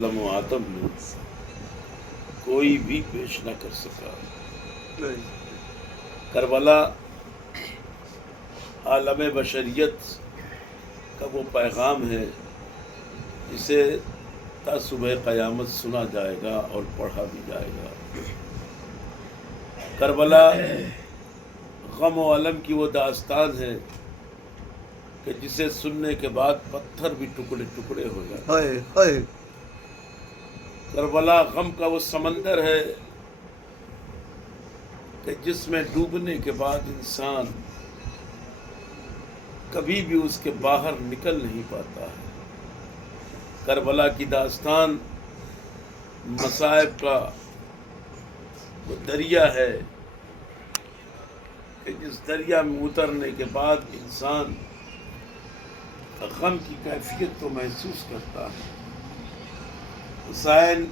و آدم نے کوئی بھی پیش نہ کر سکا۔ کربلا عالم بشریت کا وہ پیغام ہے جسے تا صبح قیامت سنا جائے گا اور پڑھا بھی جائے گا۔ کربلا غم و الم کی وہ داستان ہے کہ جسے سننے کے بعد پتھر بھی ٹکڑے ٹکڑے ہو جاتے ہیں۔ کربلا غم کا وہ سمندر ہے کہ جس میں ڈوبنے کے بعد انسان کبھی بھی اس کے باہر نکل نہیں پاتا ہے۔ کربلا کی داستان مصائب کا وہ دریا ہے کہ جس دریا میں اترنے کے بعد انسان غم کی کیفیت کو محسوس کرتا ہے۔ حسین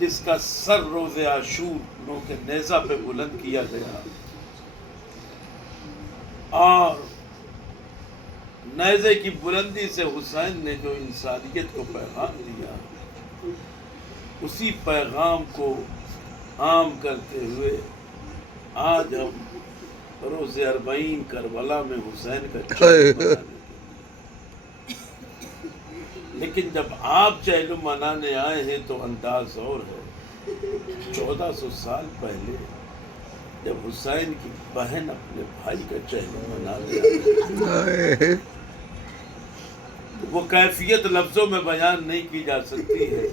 جس کا سر روز عاشور نوک نیزہ پہ بلند کیا گیا اور نیزے کی بلندی سے حسین نے جو انسانیت کو پیغام دیا، اسی پیغام کو عام کرتے ہوئے آج ہم روز اربعین کربلا میں حسین کا چہلم منانے، لیکن جب آپ چہلم منانے آئے ہیں تو انداز اور ہے۔ 1400 سال پہلے جب حسین کی بہن اپنے بھائی کا چہلم منانے آئی، وہ کیفیت لفظوں میں بیان نہیں کی جا سکتی ہے۔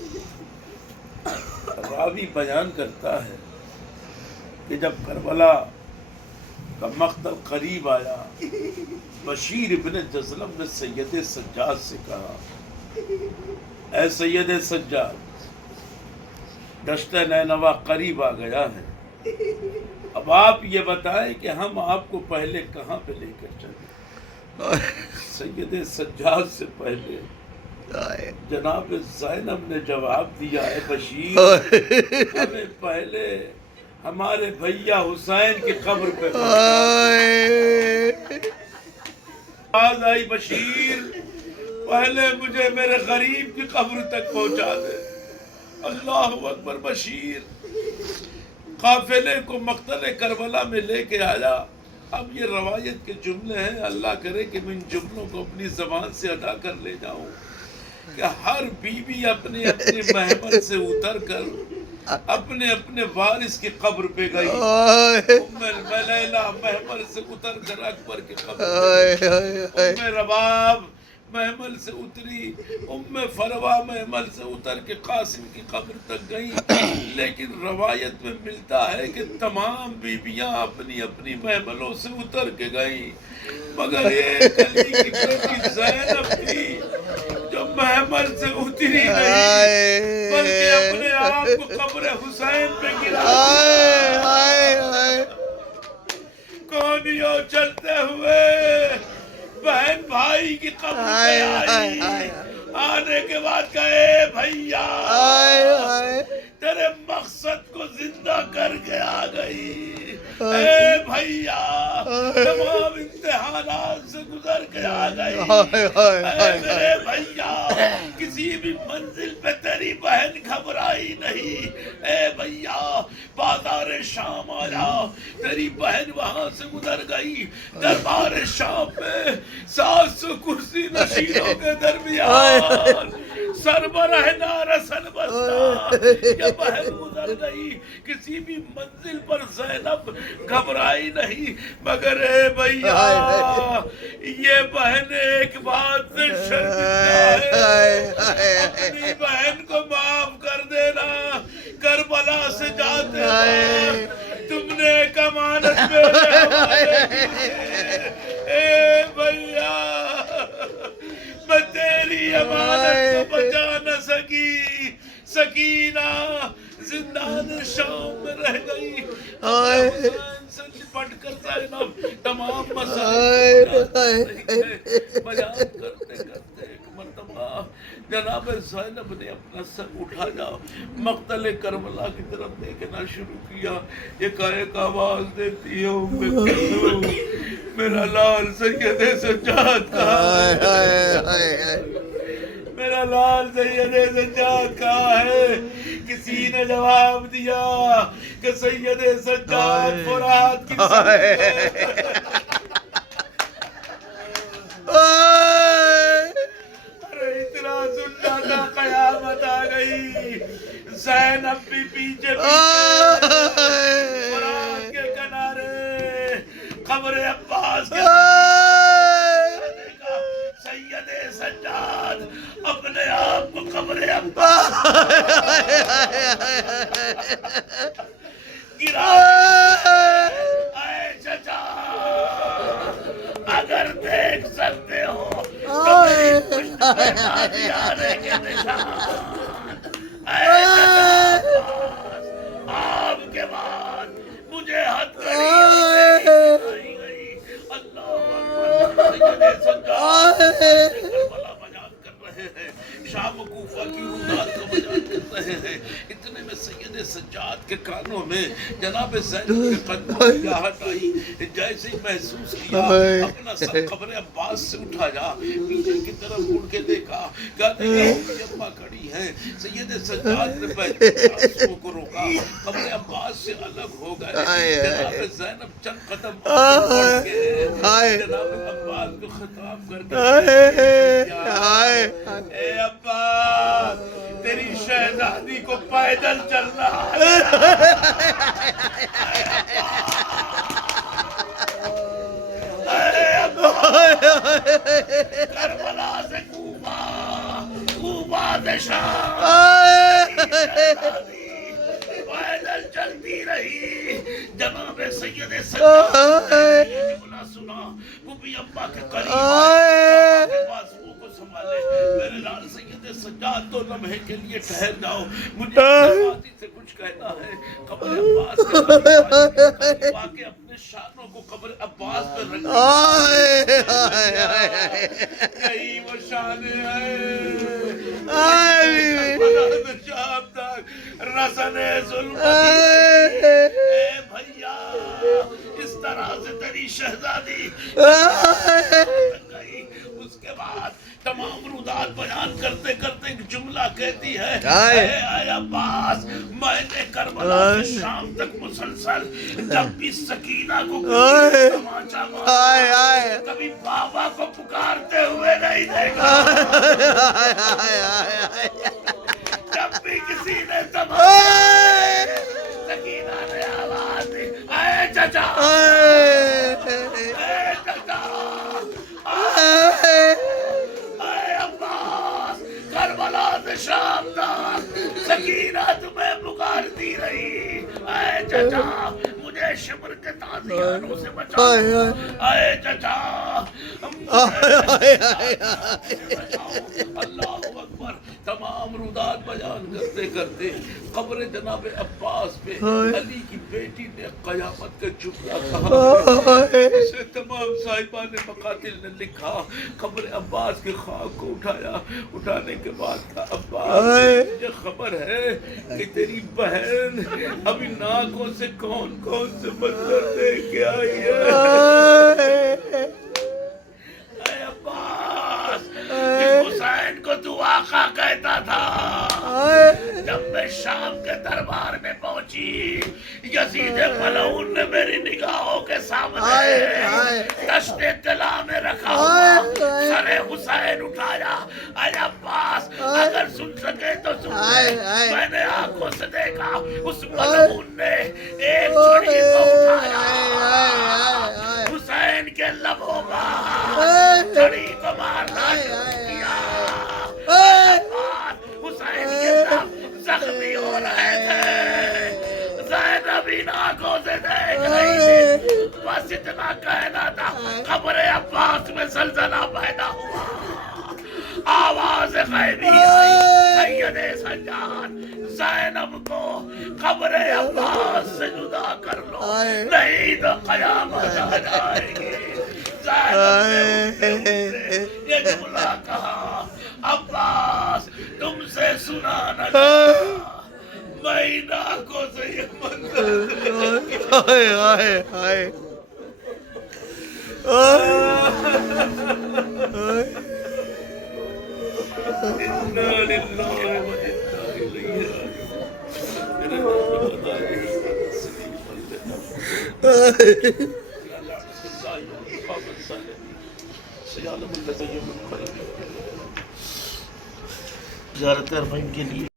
راوی بیان کرتا ہے کہ جب کربلا کا مقتل قریب آیا، بشیر ابن جزلم نے سید سجاد سے کہا، اے سید سجاد، دشت نینوا قریب آ گیا ہے، اب آپ یہ بتائیں کہ ہم آپ کو پہلے کہاں پہ لے کر چلیں؟ سید سجاد سے پہلے جناب زینب نے جواب دیا، اے بشیر، ہمیں پہلے ہمارے بھیا حسین کی قبر پہ آواز آئی، بشیر پہلے مجھے میرے غریب کی قبر تک پہنچا دے۔ اللہ اکبر۔ بشیر قافلے کو مقتل کربلا میں لے کے آیا۔ اب یہ روایت کے جملے ہیں، اللہ کرے کہ میں ان جملوں کو اپنی زبان سے ادا کر لے جاؤں کہ ہر بیوی اپنے اپنے محمل سے اتر کر اپنے اپنے وارث کی قبر پہ گئی۔ ام لیلہ محمل سے اتر کر اکبر کی قبر پہ گئی، ام رباب محمل سے اتری، ام فروا محمل سے اتر کے قاسم کی قبر تک گئی، لیکن روایت میں ملتا ہے کہ تمام بیویاں اپنی اپنی محملوں سے اتر کے گئیں، مگر ایک علی کی بیٹی زینب تھی جو محمل سے اتری نہیں بلکہ اپنے آپ کو قبر حسین پہ گرا۔ کونیوں چلتے ہوئے بہن بھائی کی قبر پہ آئی، آنے کے بعد کہے، بھیا تیرے مقصد کو زندہ کر کے آ گئی، اے بھیا تمام امتحانات سے گزر کے آ گئی، اے میرے بھیا کسی بھی منزل پہ تیری بہن گھبرائی نہیں، اے بھیا بازار شام آیا، تیری بہن وہاں سے گزر گئی، دربار شام میں 700 کرسی نشینوں کے درمیان سربراہ نارسن بستا یہ بہن گزر گئی۔ کسی بھی منزل پر زینب گھبرائی نہیں، مگر اے بھیا یہ بہن ایک بات سے شرمندہ ہے، اپنی بہن کو معاف کر دینا۔ کربلا سے جاتے وقت تم نے ایک امانت میرے حوالے کی ہے، اے بھیا میں تیری امانت کو بچا نہ سکی، سکینہ زندان شام میں رہ گئی۔ حسین سے لپٹ کر زینب تمام مسائل بیان کرتے کرتے ایک مرتبہ جناب زینب نے اپنا سر اٹھایا، مقتل کربلا کی طرف دیکھنا شروع کیا۔ ایک آواز دیتی ہے، ام کلثوم میرا لال سید سجاد کہاں ہے؟ میرا لال سید سجاد کہاں ہے؟ کسی نے جواب دیا کہ سید سجاد فرات کی ارے اتنا سننا تھا، قیامت آ گئی، زینب بھی پیچھے فرات کے کنارے قبر عباس کے سید سجاد اپنے آپ کو قبر عباس گرا۔ اے چچا اگر دیکھ سکتے ہو تو میری پشت پہ قادیانے کے نشان۔ اے چچا آپ کے بعد مجھے ہتھ کڑی گئی۔ اللہ اکبر۔ سید سجاد کربلا بیان کر رہے ہیں، شام و کوفہ کی رودات کو بیان کر رہے ہیں، اتنے میں سید سجاد کے کانوں میں جناب زینب کے قدموں کی آہٹ آئی، جیسے ہی محسوس کیا اپنا سر قبر عباس سے اٹھایا، پیچھے کی طرف مڑ کے دیکھا، کہتے ہیں کہ اماں کھڑی ہیں۔ سید سجاد نے بہتے آنسوؤں کو روکا، قبر عباس سے الگ ہو گئے۔ جناب زینب چند قدم بڑھ کے جناب عباس کو خطاب کر کے اے عباس تیری شہزادی کو پیدل چلنا ہے۔ اے عباس کربلا سے کوفہ، کوفہ سے شام، پیدل چلتی رہی۔ جناب سید سجاد یہ جملہ سنا، وہ بھی ابا کے قریب آئے، کے پاس وہ کو سنبھالے۔ میرے لال سید سجاد تو لمحے کے لیے ٹھہر جاؤ، مجھے باتیں سے کچھ کہنا ہے۔ قبر عباس کے قریب آ کے اپنے شانوں کو قبر عباس پہ رکھ یہی وہ شانے ہیں شام تک رسن ظلم۔ اے بھیا اس طرح سے تیری شہزادی گئی۔ اس کے بعد تمام رودات بیان کرتے کرتے ایک جملہ کہتی ہے، اے عباس میں نے کربلا سے شام تک مسلسل جب بھی سکینہ کو تماچا مارا، کبھی بابا کو پکارتے ہوئے نہیں دیکھا۔ جب بھی کسی نے سکینہ نے آواز دی، اے چچا اے چچا اے عباس کربلا سے شام تک سکینہ تمہیں پکارتی رہی۔ اے چچا مجھے شمر کے تازیانوں سے بچاؤ۔ اے چچا اللہ اکبر۔ تمام رودات بیان کرتے کرتے قبر جناب عباس پہ علی کی بیٹی نے قیامت کا جملہ کہا، اسے تمام صاحبان مقاتل نے لکھا۔ قبر عباس کے خاک کو اٹھایا، اٹھانے کے بعد کہا عباس مجھے خبر ہے کہ تیری بہن ابھی ناکوں سے کون کون سے منظر دیکھ کے آئی ہے۔ اے عباس حسین کو تو آقا کہتا تھا۔ جب میں شام کے دربار میں پہنچی، یزید ملعون نے میری نگاہوں کے سامنے دشت طلا میں رکھا ہوا سر حسین اٹھایا۔ اے عباس اگر سن سکے تو سن لے، میں نے آنکھوں سے دیکھا اس ملعون نے ایک چھری کو اٹھایا، حسین کے لبوں پر چھری کو مارنا شروع کیا۔ حسین کے لب زخمی ہو رہے تھے، زینب ان آنکھوں سے دیکھ رہی تھی۔ بس اتنا کہنا تھا، قبر عباس میں زلزلہ پیدا ہوا، آواز غیبی آئی، سید سجاد زینب کو قبر عباس سے جدا کر لو، نہیں تو قیامت آ جائے گی۔ زینب نے یہ جملہ کہا، عباس تم سے سنا نہ گیا، میں ان آنکھوں سے یہ منظر انا للہ و انا الیہ راجعون۔ زیارت حرمین کے لیے